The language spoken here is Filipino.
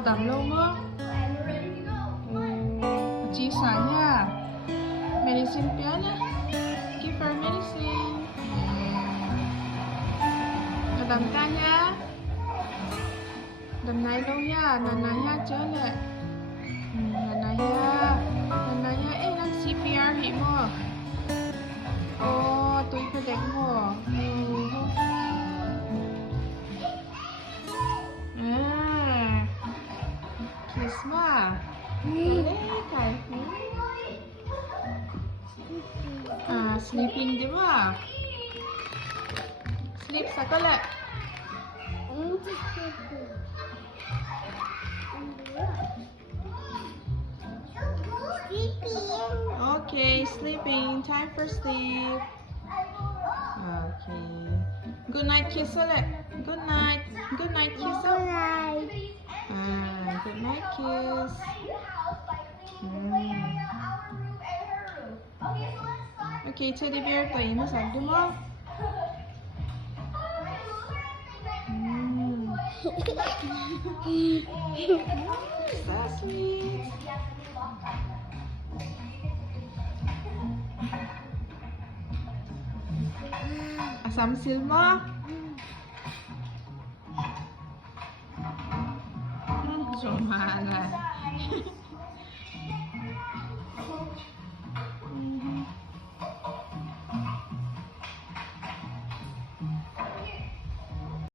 Tạm lâu mất. Chị sáng nha. Medicine pill nha. Give her medicine. Đầm ca nha. Đầm này lâu nha. Lần này nha chơi lại. Lần này nha. Lần này nha. Ê, đang CPR hị mo. Ồ, tôi phải đẹp mo. Kiss mo. Boleh. Sleeping di ba? Sleep sakala. Okay, sleeping. Time for sleep. Okay. Good night kiss ulit. Good night. Good night kiss. Good night kiss. Okay, teddy bear, tayo mo sa mo. So sweet. Asam sil mo. Sumana.